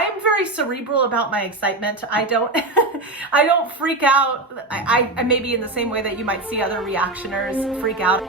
I am very cerebral about my excitement. I don't I don't freak out. I maybe in the same way that you might see other reactioners freak out.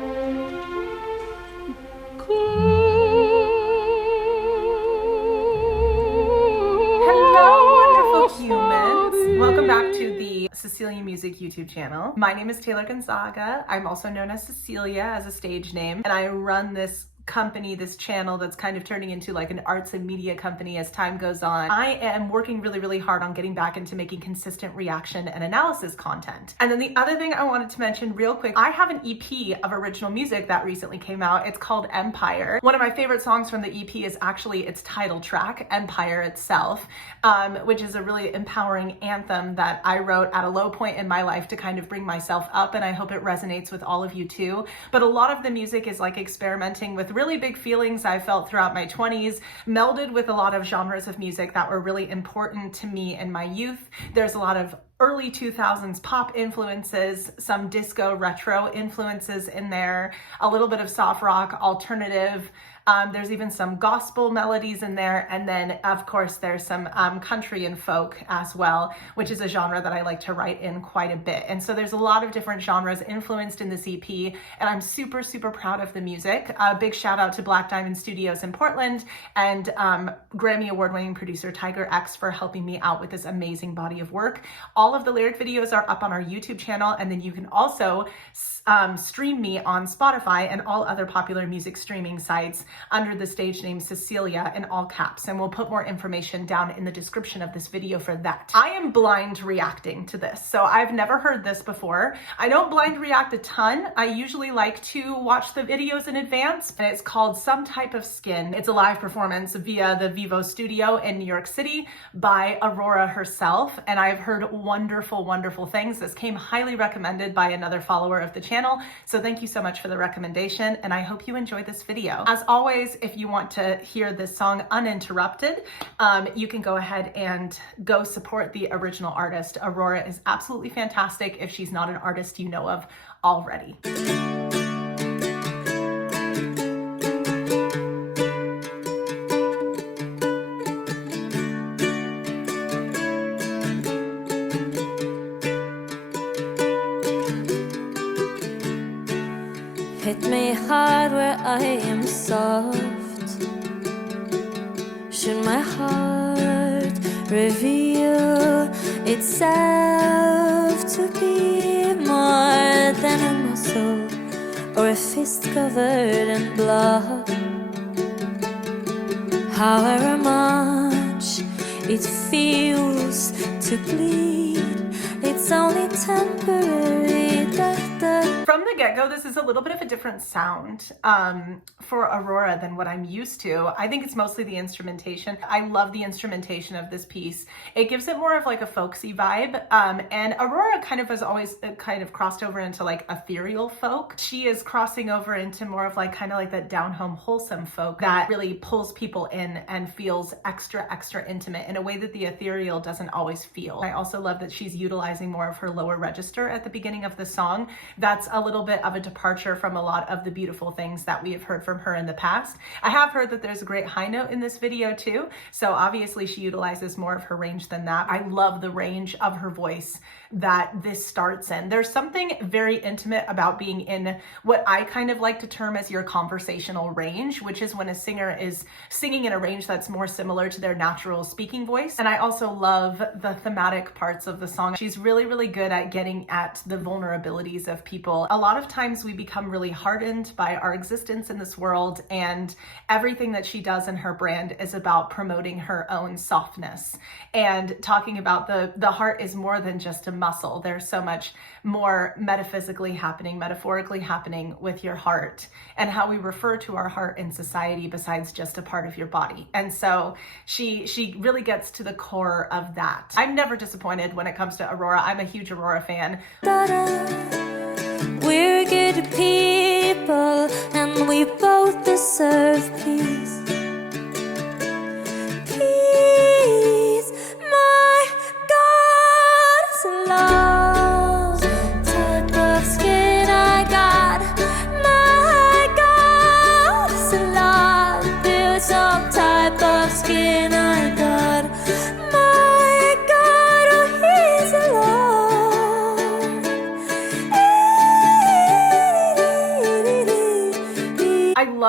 Hello, wonderful humans. Welcome back to the Cecilia Music YouTube channel. My name is Taylor Gonzaga. I'm also known as Cecilia as a stage name, and I run this company, this channel that's kind of turning into like an arts and media company as time goes on. I am working really hard on getting back into making consistent reaction and analysis content. And then the other thing I wanted to mention real quick, I have an EP of original music that recently came out. It's called Empire. One of my favorite songs from the EP is actually its title track, Empire itself, which is a really empowering anthem that I wrote at a low point in my life to kind of bring myself up, and I hope it resonates with all of you too. But a lot of the music is like experimenting with really big feelings I felt throughout my 20s, melded with a lot of genres of music that were really important to me in my youth. There's a lot of early 2000s pop influences, some disco retro influences in there, a little bit of soft rock, alternative. There's even some gospel melodies in there. And then of course there's some country and folk as well, which is a genre that I like to write in quite a bit. And so there's a lot of different genres influenced in this EP, and I'm super proud of the music. Big shout out to Black Diamond Studios in Portland and Grammy award-winning producer Tiger X for helping me out with this amazing body of work. All of the lyric videos are up on our YouTube channel, and then you can also stream me on Spotify and all other popular music streaming sites under the stage name Cecilia in all caps, and we'll put more information down in the description of this video for that. I am blind reacting to this, so I've never heard this before. I don't blind react a ton. I usually like to watch the videos in advance, and it's called Some Type of Skin. It's a live performance via the Vivo Studio in New York City by Aurora herself, and I've heard wonderful things. This came highly recommended by another follower of the channel, so thank you so much for the recommendation, and I hope you enjoy this video. As always, if you want to hear this song uninterrupted, you can go ahead and go support the original artist. Aurora is absolutely fantastic if she's not an artist you know of already. Hit me hard where I am soft. Should my heart reveal itself to be more than a muscle or a fist covered in blood? However much it feels to bleed, it's only temporary. From the get-go, this is a little bit of a different sound for Aurora than what I'm used to. I think it's mostly the instrumentation. I love the instrumentation of this piece. It gives it more of like a folksy vibe, and Aurora kind of has always kind of crossed over into like ethereal folk. She is crossing over into more of like kind of like that down-home wholesome folk that really pulls people in and feels extra intimate in a way that the ethereal doesn't always feel. I also love that she's utilizing more of her lower register at the beginning of the song. That's a little bit of a departure from a lot of the beautiful things that we have heard from her in the past. I have heard that there's a great high note in this video too, so obviously she utilizes more of her range than that. I love the range of her voice that this starts in. There's something very intimate about being in what I kind of like to term as your conversational range, which is when a singer is singing in a range that's more similar to their natural speaking voice. And I also love the thematic parts of the song. She's really good at getting at the vulnerabilities of people. A lot of times we become really hardened by our existence in this world, and everything that she does in her brand is about promoting her own softness and talking about the heart is more than just a muscle. There's so much more metaphysically happening, metaphorically happening with your heart, and how we refer to our heart in society besides just a part of your body. And so she really gets to the core of that. I'm never disappointed when it comes to Aurora. I'm a huge Aurora fan. We're good people and we both deserve peace. Peace, my God, is love. Type of skin I got, my God, is love. Build some type of skin I got.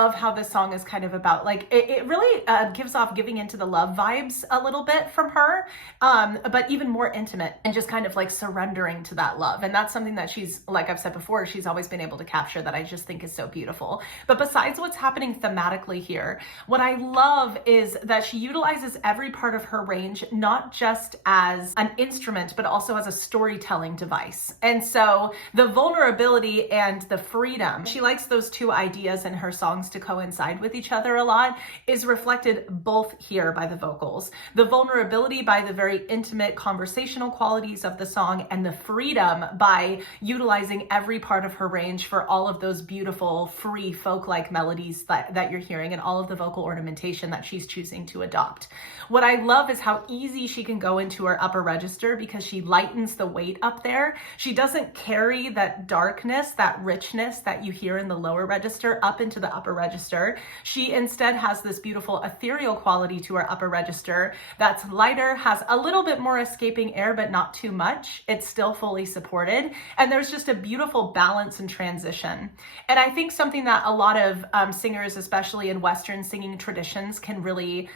love how this song is kind of about, like, it really gives off giving into the love vibes a little bit from her, but even more intimate and just kind of like surrendering to that love. And that's something that she's, like I've said before, she's always been able to capture that I just think is so beautiful. But besides what's happening thematically here, what I love is that she utilizes every part of her range, not just as an instrument, but also as a storytelling device. And so the vulnerability and the freedom, she likes those two ideas in her songs to coincide with each other a lot, is reflected both here by the vocals. The vulnerability by the very intimate conversational qualities of the song, and the freedom by utilizing every part of her range for all of those beautiful, free, folk-like melodies that you're hearing, and all of the vocal ornamentation that she's choosing to adopt. What I love is how easy she can go into her upper register because she lightens the weight up there. She doesn't carry that darkness, that richness that you hear in the lower register up into the upper register. She instead has this beautiful ethereal quality to her upper register that's lighter, has a little bit more escaping air, but not too much. It's still fully supported. And there's just a beautiful balance and transition. And I think something that a lot of singers, especially in Western singing traditions, can really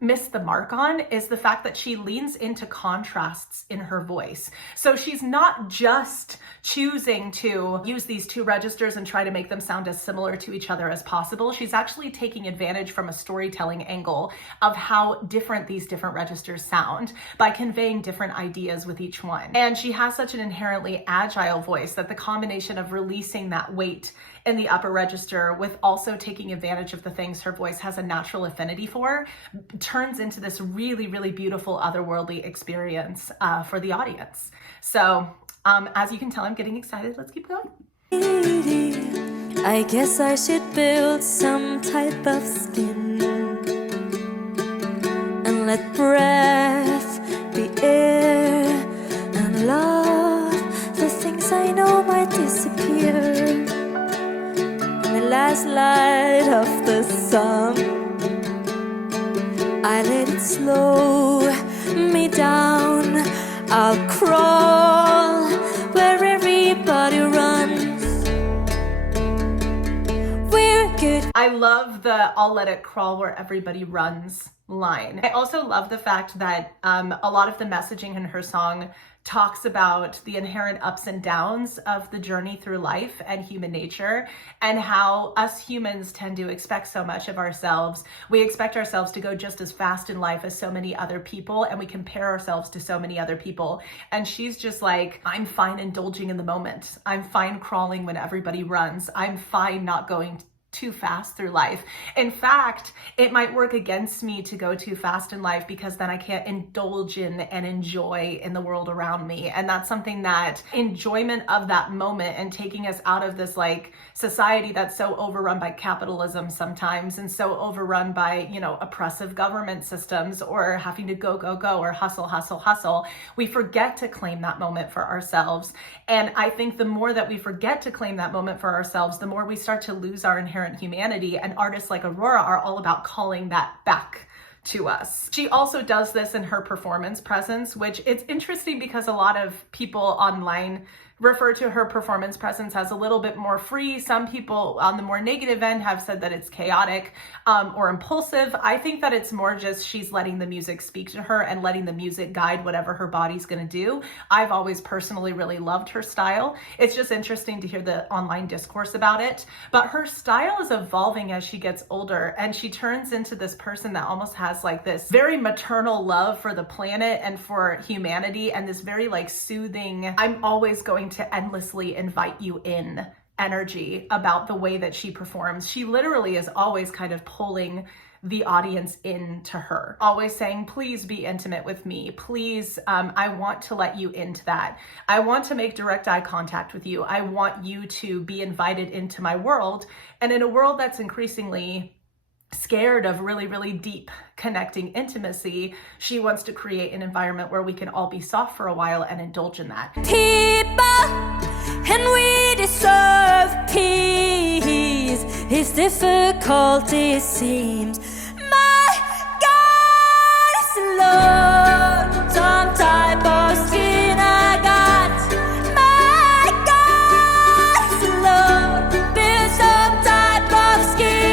miss the mark on is the fact that she leans into contrasts in her voice. So she's not just choosing to use these two registers and try to make them sound as similar to each other as possible. She's actually taking advantage from a storytelling angle of how different these different registers sound by conveying different ideas with each one. And she has such an inherently agile voice that the combination of releasing that weight in the upper register with also taking advantage of the things her voice has a natural affinity for turns into this really, really beautiful otherworldly experience for the audience. So as you can tell, I'm getting excited. Let's keep going. I guess I should build some type of skin and let breath be air, and love the things I know might disappear. The last light of the sun, I let it slow me down. I'll crawl where everybody runs. We're good. I love the "I'll let it crawl where everybody runs" line. I also love the fact that a lot of the messaging in her song talks about the inherent ups and downs of the journey through life and human nature, and how us humans tend to expect so much of ourselves. We expect ourselves to go just as fast in life as so many other people, and we compare ourselves to so many other people. And she's just like, I'm fine indulging in the moment. I'm fine crawling when everybody runs. I'm fine not going too fast through life. In fact, it might work against me to go too fast in life because then I can't indulge in and enjoy in the world around me. And that's something that enjoyment of that moment and taking us out of this like society that's so overrun by capitalism sometimes and so overrun by, you know, oppressive government systems or having to go or hustle. We forget to claim that moment for ourselves. And I think the more that we forget to claim that moment for ourselves, the more we start to lose our inherent humanity, and artists like Aurora are all about calling that back to us. She also does this in her performance presence, which it's interesting because a lot of people online refer to her performance presence as a little bit more free. Some people on the more negative end have said that it's chaotic or impulsive. I think that it's more just she's letting the music speak to her and letting the music guide whatever her body's gonna do. I've always personally really loved her style. It's just interesting to hear the online discourse about it. But her style is evolving as she gets older, and she turns into this person that almost has like this very maternal love for the planet and for humanity, and this very like soothing, I'm always going to endlessly invite you in energy about the way that she performs. She literally is always kind of pulling the audience into her, always saying, please be intimate with me. Please, I want to let you into that. I want to make direct eye contact with you. I want you to be invited into my world. And in a world that's increasingly scared of really, really deep connecting intimacy, she wants to create an environment where we can all be soft for a while and indulge in that. People, and we deserve peace. If difficulty seems, my God, it's alone. Some type of skin I got. My God, it's alone. Build some type of skin.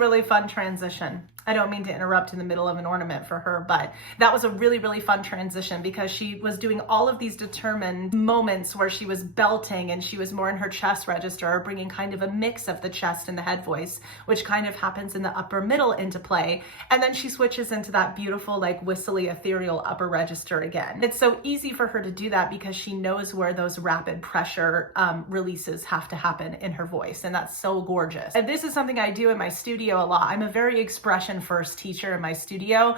really fun transition. I don't mean to interrupt in the middle of an ornament for her, but that was a really, really fun transition because she was doing all of these determined moments where she was belting and she was more in her chest register, bringing kind of a mix of the chest and the head voice, which kind of happens in the upper middle into play. And then she switches into that beautiful, like whistly, ethereal upper register again. It's so easy for her to do that because she knows where those rapid pressure releases have to happen in her voice. And that's so gorgeous. And this is something I do in my studio a lot. I'm a very expression first teacher in my studio.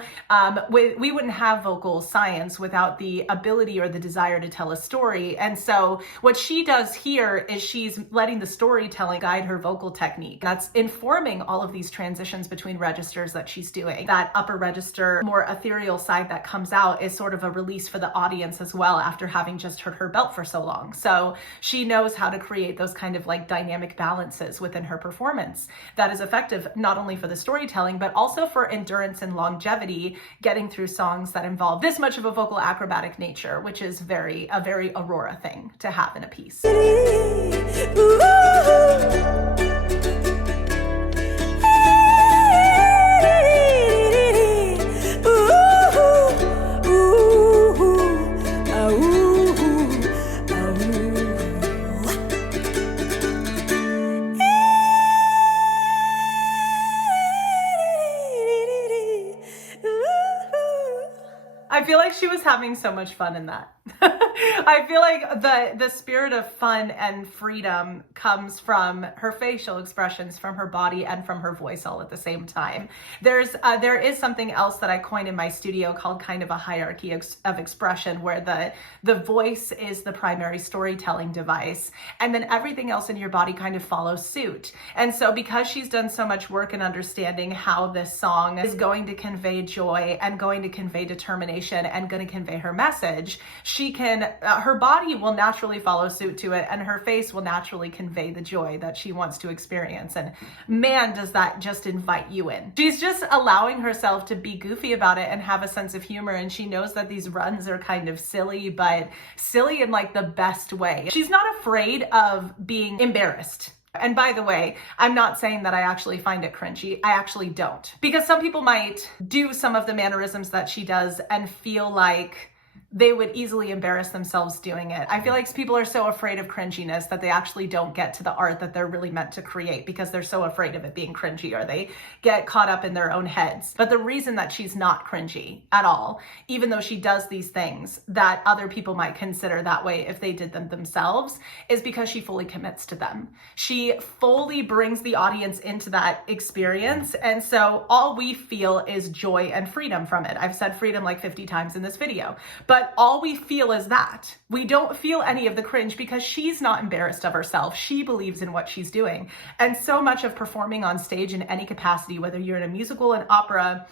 We wouldn't have vocal science without the ability or the desire to tell a story. And so what she does here is she's letting the storytelling guide her vocal technique. That's informing all of these transitions between registers that she's doing. That upper register, more ethereal side that comes out is sort of a release for the audience as well after having just heard her belt for so long. So she knows how to create those kind of like dynamic balances within her performance that is effective not only for the storytelling, but also for endurance and longevity, getting through songs that involve this much of a vocal acrobatic nature, which is a very Aurora thing to have in a piece. I feel like she was having so much fun in that. I feel like the spirit of fun and freedom comes from her facial expressions, from her body, and from her voice all at the same time. There is something else that I coined in my studio called kind of a hierarchy of expression, where the voice is the primary storytelling device, and then everything else in your body kind of follows suit. And so because she's done so much work in understanding how this song is going to convey joy and going to convey determination and going to convey her message, she can, her body will naturally follow suit to it, and her face will naturally convey the joy that she wants to experience. And man, does that just invite you in. She's just allowing herself to be goofy about it and have a sense of humor, and she knows that these runs are kind of silly, but silly in like the best way. She's not afraid of being embarrassed. And by the way, I'm not saying that I actually find it cringy. I actually don't. Because some people might do some of the mannerisms that she does and feel like they would easily embarrass themselves doing it. I feel like people are so afraid of cringiness that they actually don't get to the art that they're really meant to create because they're so afraid of it being cringy, or they get caught up in their own heads. But the reason that she's not cringy at all, even though she does these things that other people might consider that way if they did them themselves, is because she fully commits to them. She fully brings the audience into that experience. And so all we feel is joy and freedom from it. I've said freedom like 50 times in this video, but all we feel is that. We don't feel any of the cringe because she's not embarrassed of herself. She believes in what she's doing. And so much of performing on stage in any capacity, whether you're in a musical, an opera,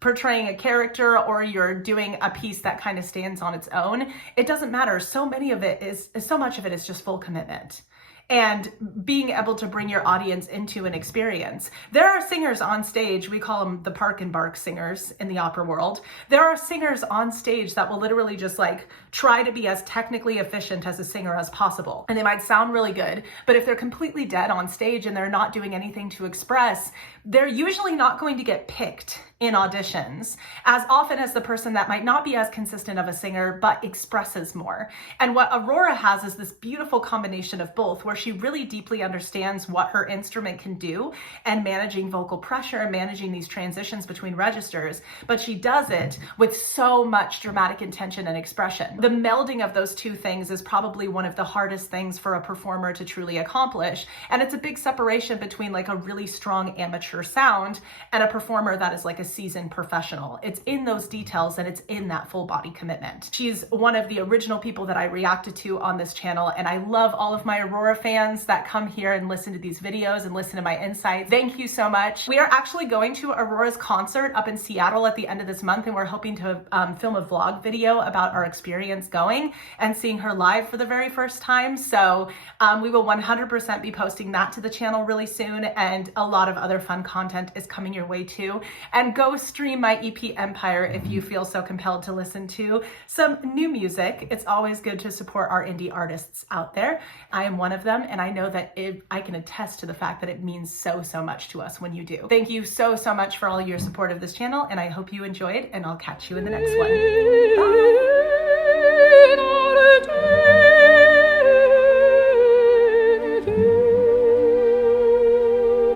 portraying a character, or you're doing a piece that kind of stands on its own, it doesn't matter. So much of it is just full commitment and being able to bring your audience into an experience. There are singers on stage, we call them the park and bark singers in the opera world. There are singers on stage that will literally just like try to be as technically efficient as a singer as possible. And they might sound really good, but if they're completely dead on stage and they're not doing anything to express, they're usually not going to get picked in auditions as often as the person that might not be as consistent of a singer but expresses more. And what Aurora has is this beautiful combination of both, where she really deeply understands what her instrument can do and managing vocal pressure and managing these transitions between registers, but she does it with so much dramatic intention and expression. The melding of those two things is probably one of the hardest things for a performer to truly accomplish, and it's a big separation between like a really strong amateur sound and a performer that is like a seasoned professional. It's in those details, and it's in that full body commitment. She's one of the original people that I reacted to on this channel, and I love all of my Aurora fans that come here and listen to these videos and listen to my insights. Thank you so much. We are actually going to Aurora's concert up in Seattle at the end of this month, and we're hoping to film a vlog video about our experience going and seeing her live for the very first time. So we will 100% be posting that to the channel really soon, and a lot of other fun content is coming your way too. And go stream my EP Empire if you feel so compelled to listen to some new music. It's always good to support our indie artists out there. I am one of them. them, and I know that I can attest to the fact that it means so much to us when you do. Thank you so much for all your support of this channel, and I hope you enjoyed, and I'll catch you in the next one. Bye!